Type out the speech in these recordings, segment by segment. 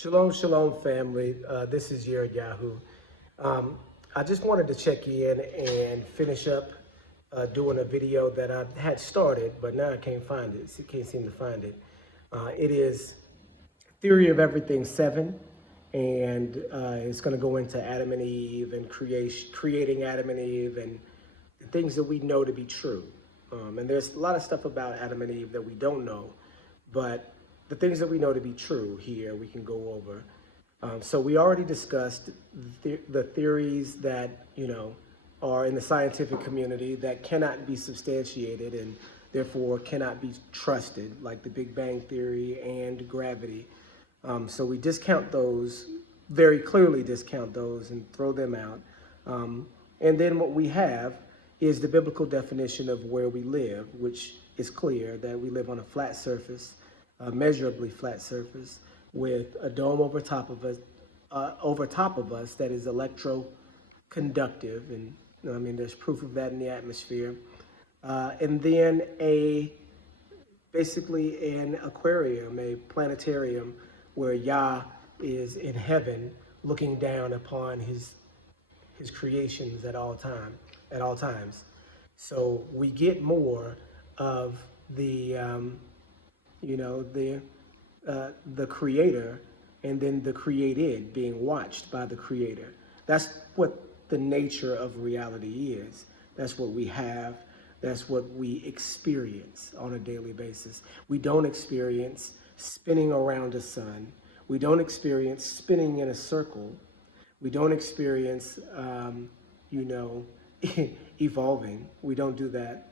Shalom, shalom, family. This is Yahoo. Um, I just wanted to check in and finish up doing a video that I had started, but now I can't find it. Can't seem to find it. It is Theory of Everything 7, and it's going to go into Adam and Eve and creating Adam and Eve and the things that we know to be true. And there's a lot of stuff about Adam and Eve that we don't know, but the things that we know to be true here we can go over. So we already discussed the theories that are in the scientific community that cannot be substantiated and therefore cannot be trusted, like the Big Bang Theory and gravity. So we discount those, very clearly discount those and throw them out. And then what we have is the biblical definition of where we live, which is clear that we live on a flat surface, a measurably flat surface, with a dome over top of us that is electroconductive, and I mean there's proof of that in the atmosphere, and then basically an aquarium, a planetarium, where Yah is in heaven looking down upon his creations at all times. So we get more of the the creator, and then the created being watched by the creator. That's what the nature of reality is. That's what we have. That's what we experience on a daily basis. We don't experience spinning around a sun. We don't experience spinning in a circle. We don't experience, evolving. We don't do that.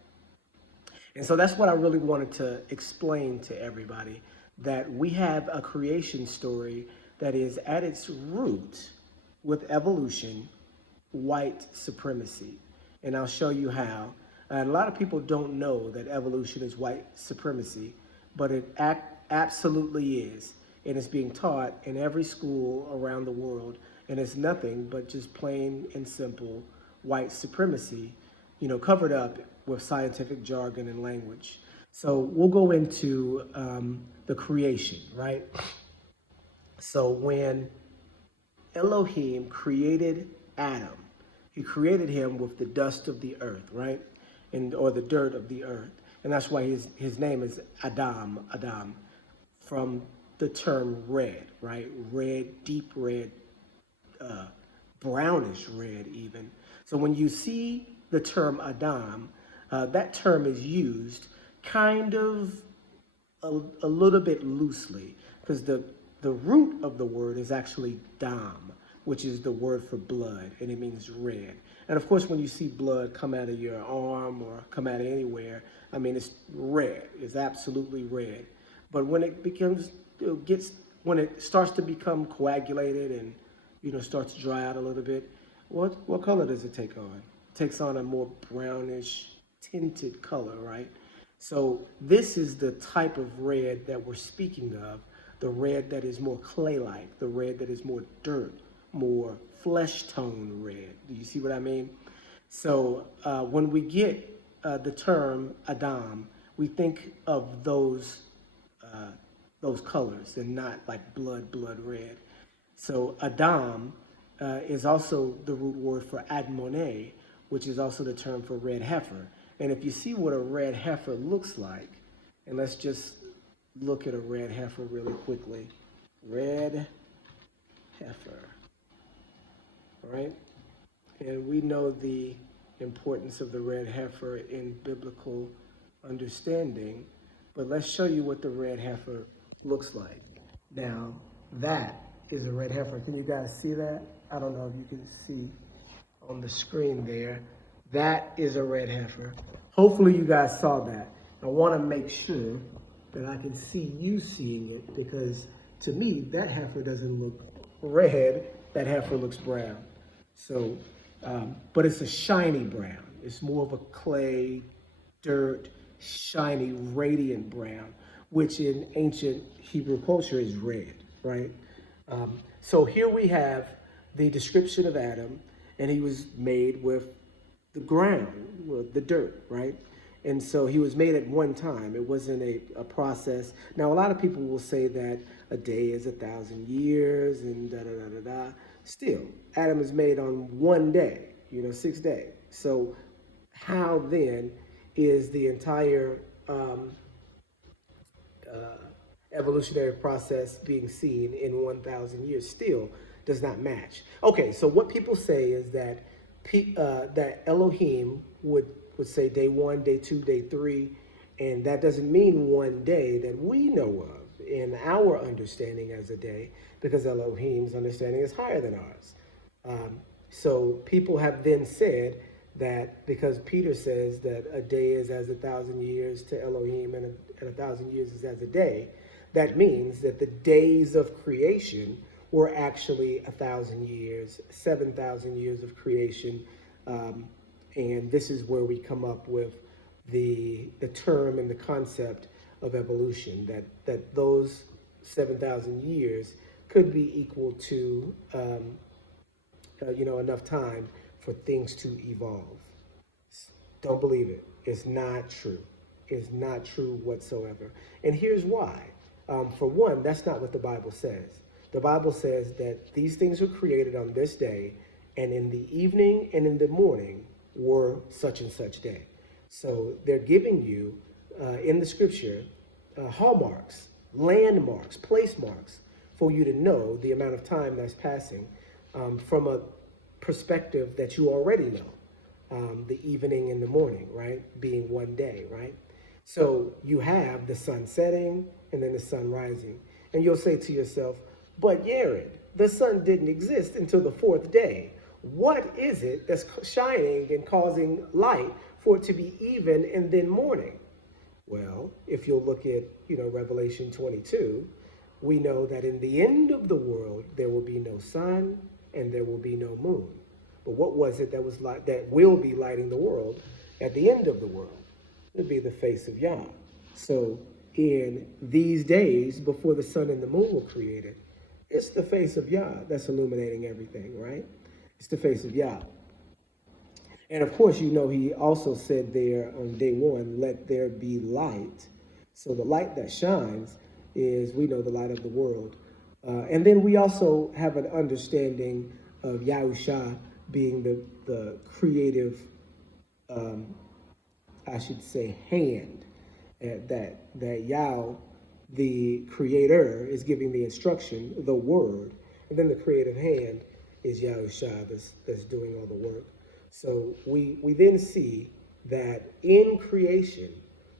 And so that's what I really wanted to explain to everybody, that we have a creation story that is at its root, with evolution, white supremacy. And I'll show you how. And a lot of people don't know that evolution is white supremacy, but it absolutely is. And it's being taught in every school around the world. And it's nothing but just plain and simple white supremacy, covered up with scientific jargon and language. So we'll go into the creation, right? So when Elohim created Adam, he created him with the dust of the earth, right? Or the dirt of the earth. And that's why his name is Adam, from the term red, right? Red, deep red, brownish red even. So when you see the term Adam, that term is used kind of a little bit loosely, because the root of the word is actually dam, which is the word for blood, and it means red. And of course, when you see blood come out of your arm or come out of anywhere, I mean, it's red. It's absolutely red. But when when it starts to become coagulated and starts to dry out a little bit, what color does it take on? It takes on a more brownish tinted color, right? So this is the type of red that we're speaking of, the red that is more clay-like, the red that is more dirt, more flesh tone red. Do you see what I mean? So when we get the term Adam, we think of those colors and not like blood red. So Adam is also the root word for Admonai, which is also the term for red heifer. And if you see what a red heifer looks like, and let's just look at a red heifer really quickly. Red heifer, right? And we know the importance of the red heifer in biblical understanding, but let's show you what the red heifer looks like. Now, that is a red heifer. Can you guys see that? I don't know if you can see on the screen there. That is a red heifer. Hopefully you guys saw that. I want to make sure that I can see you seeing it, because to me, that heifer doesn't look red. That heifer looks brown. So, but it's a shiny brown. It's more of a clay, dirt, shiny, radiant brown, which in ancient Hebrew culture is red, right? So here we have the description of Adam, and he was made with the ground, the dirt, right? And so he was made at one time. It wasn't a process. Now, a lot of people will say that a day is 1,000 years and da da da da da. Still, Adam is made on one day, 6 days. So, how then is the entire evolutionary process being seen in 1,000 years? Still does not match. Okay, so what people say is that that Elohim would say day one, day two, day three, and that doesn't mean one day that we know of in our understanding as a day, because Elohim's understanding is higher than ours. So people have then said that because Peter says that a day is as 1,000 years to Elohim and 1,000 years is as a day, that means that the days of creation were actually 1,000 years, 7,000 years of creation. And this is where we come up with the term and the concept of evolution, that those 7,000 years could be equal to enough time for things to evolve. Don't believe it. It's not true. It's not true whatsoever. And here's why. For one, that's not what the Bible says. The Bible says that these things were created on this day, and in the evening and in the morning were such and such day. So they're giving you, in the scripture, hallmarks, landmarks, place marks for you to know the amount of time that's passing from a perspective that you already know, the evening and the morning, right, being one day, right? So you have the sun setting and then the sun rising. And you'll say to yourself, but Yared, the sun didn't exist until the fourth day. What is it that's shining and causing light for it to be even and then morning? Well, if you'll look at, Revelation 22, we know that in the end of the world, there will be no sun and there will be no moon. But what was it that will be lighting the world at the end of the world? It would be the face of Yah. So in these days before the sun and the moon were created, it's the face of Yah that's illuminating everything, right? It's the face of Yah. And of course, he also said there on day one, let there be light. So the light that shines is, we know, the light of the world. And then we also have an understanding of Yahusha being the creative, I should say, hand, that Yah, the creator, is giving the instruction, the word, and then the creative hand is Yahusha that's doing all the work. So we then see that in creation,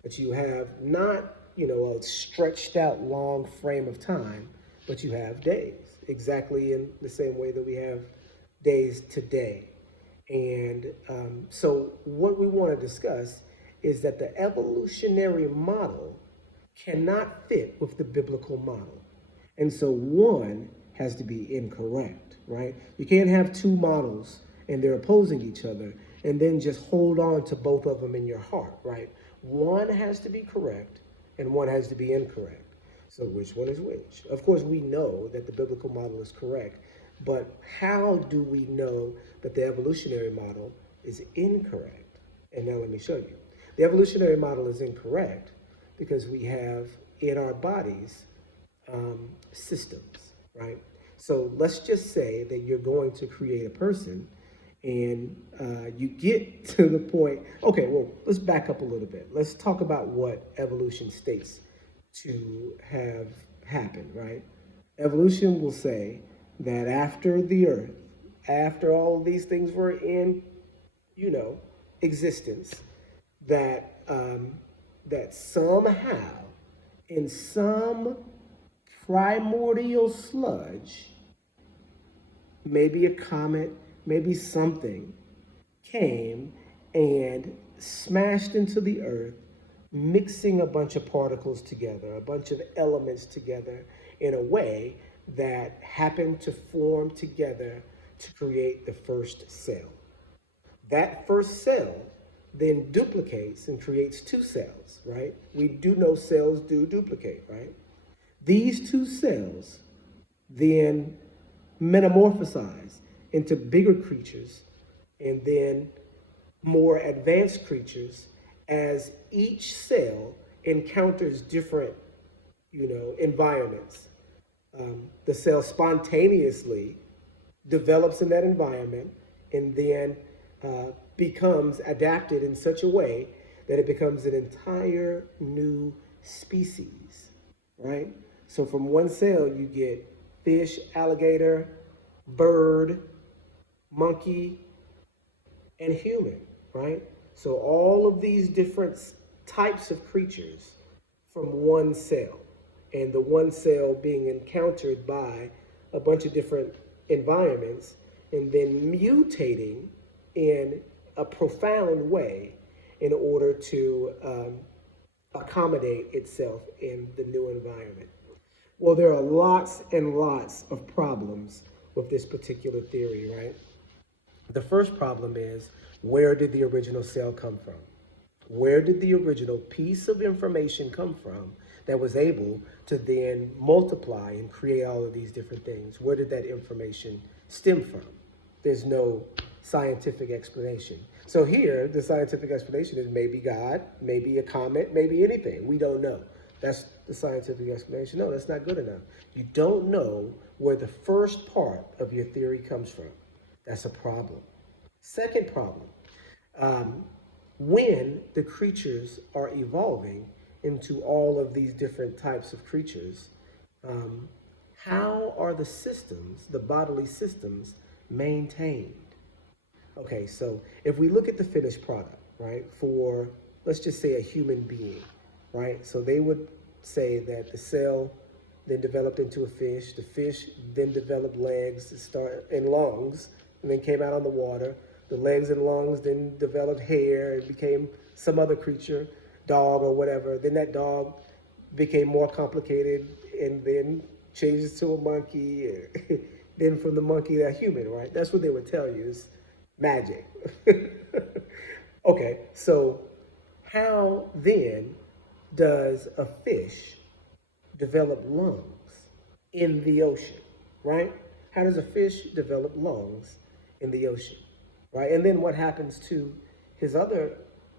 that you have not, a stretched out long frame of time, but you have days, exactly in the same way that we have days today. And so what we want to discuss is that the evolutionary model cannot fit with the biblical model. And so one has to be incorrect, right? You can't have two models and they're opposing each other and then just hold on to both of them in your heart, right? One has to be correct and one has to be incorrect. So which one is which? Of course, we know that the biblical model is correct, but how do we know that the evolutionary model is incorrect? And now let me show you. The evolutionary model is incorrect because we have in our bodies systems, right? So let's just say that you're going to create a person and you get to the point, okay, well, let's back up a little bit. Let's talk about what evolution states to have happened, right? Evolution will say that after the earth, after all of these things were in, existence, that that somehow in some primordial sludge, maybe a comet, maybe something, came and smashed into the earth, mixing a bunch of particles together, a bunch of elements together in a way that happened to form together to create the first cell. That first cell then duplicates and creates two cells, right? We do know cells do duplicate, right? These two cells then metamorphosize into bigger creatures and then more advanced creatures as each cell encounters different, environments. The cell spontaneously develops in that environment and then becomes adapted in such a way that it becomes an entire new species, right? So from one cell, you get fish, alligator, bird, monkey, and human, right? So all of these different types of creatures from one cell, and the one cell being encountered by a bunch of different environments and then mutating in a profound way in order to accommodate itself in the new environment. Well, there are lots and lots of problems with this particular theory, right? The first problem is, where did the original cell come from? Where did the original piece of information come from that was able to then multiply and create all of these different things? Where did that information stem from? There's no scientific explanation. So here, the scientific explanation is maybe God, maybe a comet, maybe anything. We don't know. That's the scientific explanation. No, that's not good enough. You don't know where the first part of your theory comes from. That's a problem. Second problem, when the creatures are evolving into all of these different types of creatures, how are the systems, the bodily systems, maintained? Okay, so if we look at the finished product, right, for, let's just say, a human being, right? So they would say that the cell then developed into a fish. The fish then developed legs and lungs, and then came out on the water. The legs and lungs then developed hair and became some other creature, dog or whatever. Then that dog became more complicated and then changes to a monkey. Then from the monkey, a human, right? That's what they would tell you is magic. Okay, so how then does a fish develop lungs in the ocean, right? How does a fish develop lungs in the ocean, right? And then what happens to his other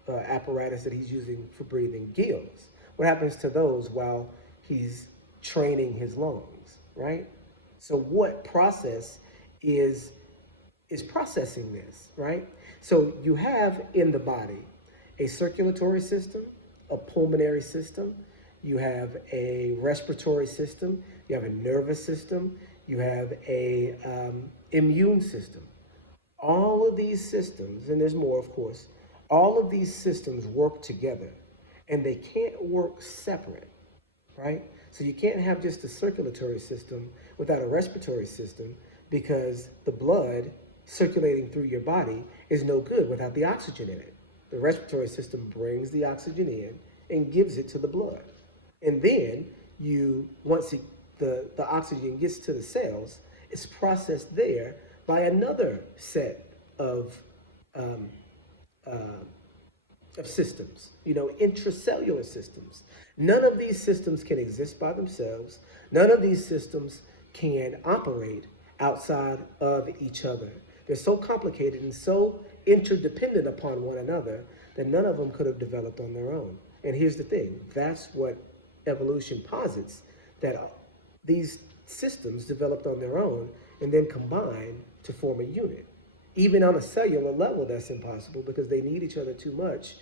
apparatus that he's using for breathing, gills? What happens to those while he's training his lungs, right? So what process is processing this, right? So you have in the body a circulatory system, a pulmonary system, you have a respiratory system, you have a nervous system, you have a immune system. All of these systems, and there's more of course, all of these systems work together and they can't work separate, right? So you can't have just a circulatory system without a respiratory system, because the blood circulating through your body is no good without the oxygen in it. The respiratory system brings the oxygen in and gives it to the blood. And then once the oxygen gets to the cells, it's processed there by another set of systems, intracellular systems. None of these systems can exist by themselves. None of these systems can operate outside of each other. They're so complicated and so interdependent upon one another that none of them could have developed on their own. And here's the thing, that's what evolution posits, that these systems developed on their own and then combine to form a unit. Even on a cellular level, that's impossible because they need each other too much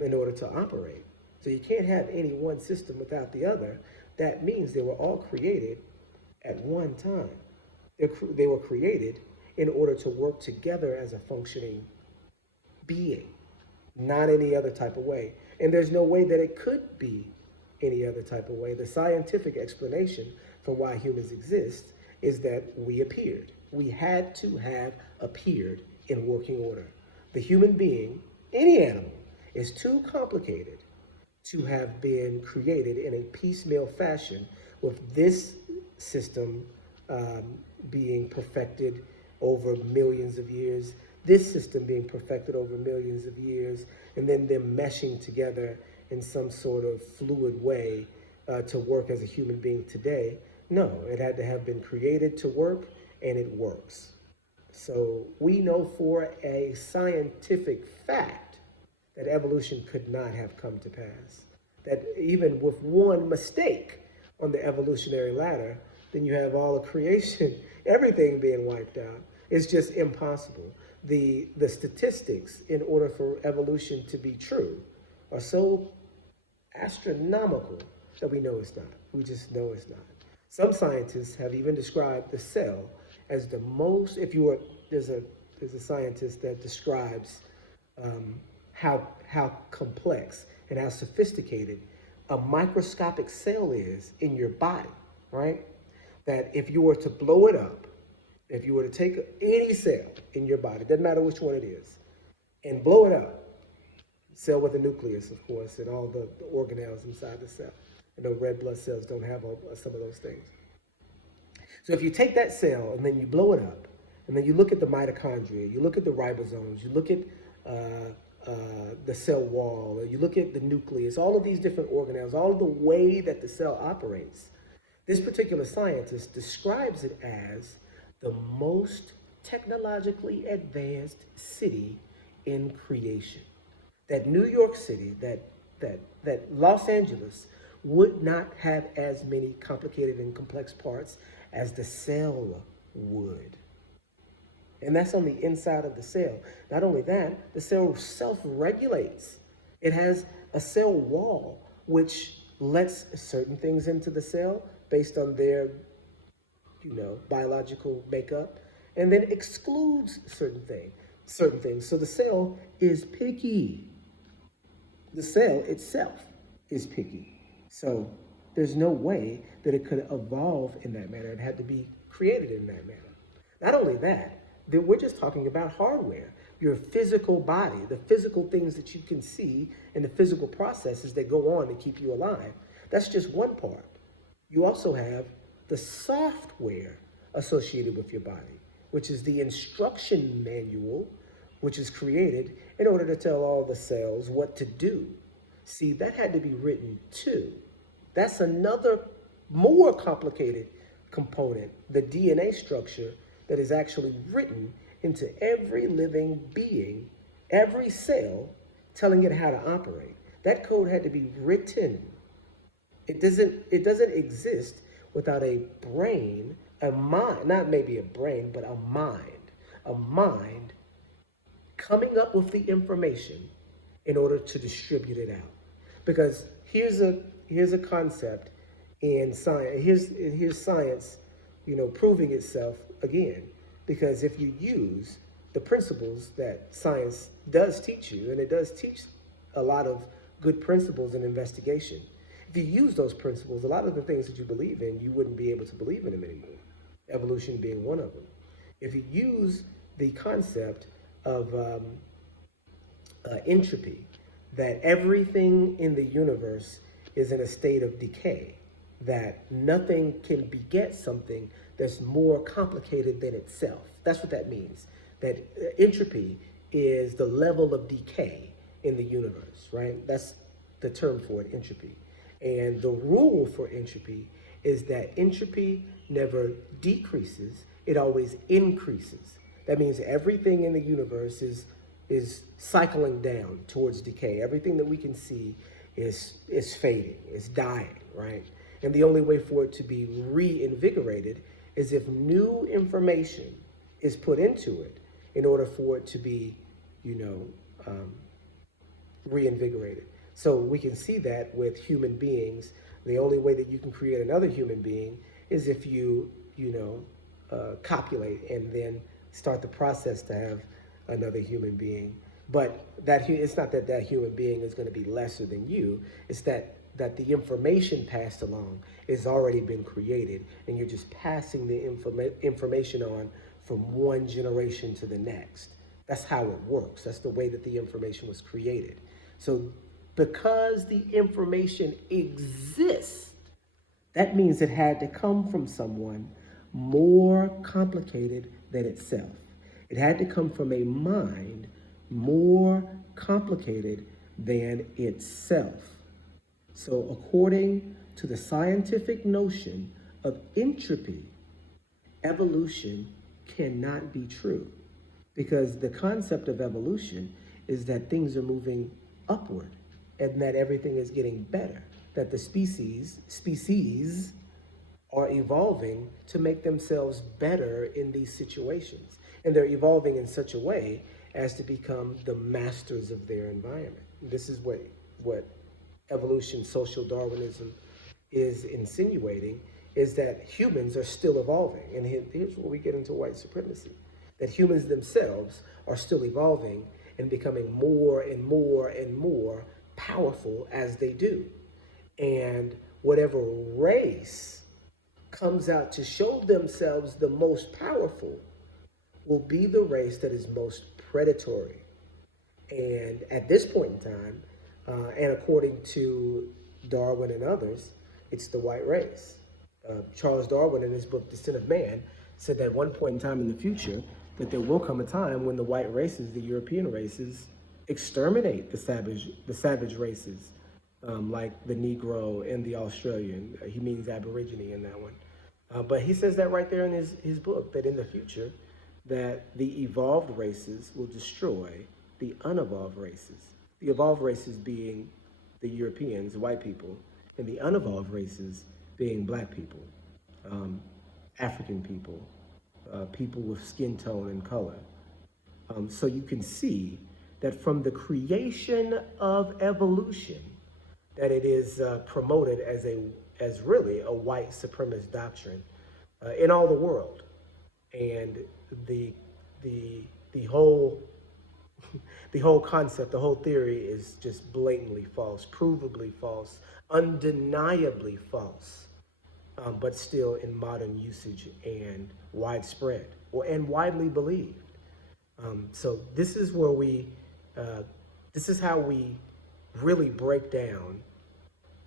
in order to operate. So you can't have any one system without the other. That means they were all created at one time. They were created in order to work together as a functioning being, not any other type of way. And there's no way that it could be any other type of way. The scientific explanation for why humans exist is that we appeared. We had to have appeared in working order. The human being, any animal, is too complicated to have been created in a piecemeal fashion, with this system being perfected over millions of years, this system being perfected over millions of years, and then them meshing together in some sort of fluid way to work as a human being today. No, it had to have been created to work, and it works. So we know for a scientific fact that evolution could not have come to pass. That even with one mistake on the evolutionary ladder, then you have all of creation, everything being wiped out. It's just impossible. The statistics in order for evolution to be true are so astronomical that we know it's not. We just know it's not. Some scientists have even described the cell as the most, if you were, there's a scientist that describes how complex and how sophisticated a microscopic cell is in your body, right? That if you were to blow it up, if you were to take any cell in your body, doesn't matter which one it is, and blow it up, cell with a nucleus, of course, and all the organelles inside the cell. I know red blood cells don't have some of those things. So if you take that cell and then you blow it up, and then you look at the mitochondria, you look at the ribosomes, you look at the cell wall, or you look at the nucleus, all of these different organelles, all of the way that the cell operates, this particular scientist describes it as the most technologically advanced city in creation. That New York City, that Los Angeles would not have as many complicated and complex parts as the cell would. And that's on the inside of the cell. Not only that, the cell self-regulates. It has a cell wall which lets certain things into the cell based on their, biological makeup, and then excludes certain things. So the cell is picky. The cell itself is picky. So there's no way that it could evolve in that manner. It had to be created in that manner. Not only that, then we're just talking about hardware, your physical body, the physical things that you can see and the physical processes that go on to keep you alive. That's just one part. You also have the software associated with your body, which is the instruction manual, which is created in order to tell all the cells what to do. See, that had to be written too. That's another more complicated component, the DNA structure that is actually written into every living being, every cell, telling it how to operate. That code had to be written. It doesn't exist without a brain, a mind, not maybe a brain, but a mind coming up with the information in order to distribute it out. Because here's a concept in science. Here's science, proving itself again. Because if you use the principles that science does teach you, and it does teach a lot of good principles in investigation, if you use those principles, a lot of the things that you believe in, you wouldn't be able to believe in them anymore. Evolution being one of them. If you use the concept of entropy, that everything in the universe is in a state of decay, that nothing can beget something that's more complicated than itself. That's what that means. That entropy is the level of decay in the universe, right? That's the term for it, entropy. And the rule for entropy is that entropy never decreases, it always increases. That means everything in the universe is cycling down towards decay. Everything that we can see is fading, is dying, right? And the only way for it to be reinvigorated is if new information is put into it in order for it to be, reinvigorated. So we can see that with human beings. The only way that you can create another human being is if you, copulate and then start the process to have another human being. But it's not that human being is going to be lesser than you. It's that the information passed along has already been created, and you're just passing the information on from one generation to the next. That's how it works. That's the way that the information was created. So because the information exists, that means it had to come from someone more complicated than itself. It had to come from a mind more complicated than itself. So according to the scientific notion of entropy, evolution cannot be true, because the concept of evolution is that things are moving upward, and that everything is getting better, that the species are evolving to make themselves better in these situations. And they're evolving in such a way as to become the masters of their environment. This is what evolution, social Darwinism is insinuating, is that humans are still evolving. And here's where we get into white supremacy, that humans themselves are still evolving and becoming more and more and more powerful as they do. And whatever race comes out to show themselves the most powerful will be the race that is most predatory. And at this point in time, and according to Darwin and others, it's the white race. Charles Darwin, in his book Descent of Man, said that at one point in time in the future, that there will come a time when the white races, the European races, exterminate the savage races, like the Negro and the Australian. He means Aborigine in that one. But he says that right there in his book, that in the future, that the evolved races will destroy the unevolved races. The evolved races being the Europeans, white people, and the unevolved races being black people, African people, people with skin tone and color. So you can see that from the creation of evolution, that it is promoted as really a white supremacist doctrine in all the world, and the whole the whole concept, the whole theory is just blatantly false, provably false, undeniably false, but still in modern usage and widespread and widely believed. So this is where this is how we really break down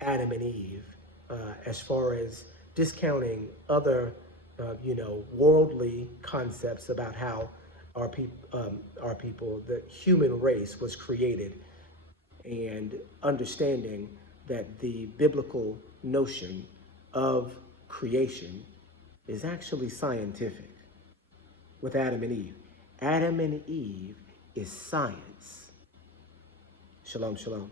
Adam and Eve, as far as discounting other, worldly concepts about how our people, the human race, was created, and understanding that the biblical notion of creation is actually scientific with Adam and Eve. Adam and Eve is science. Shalom, shalom.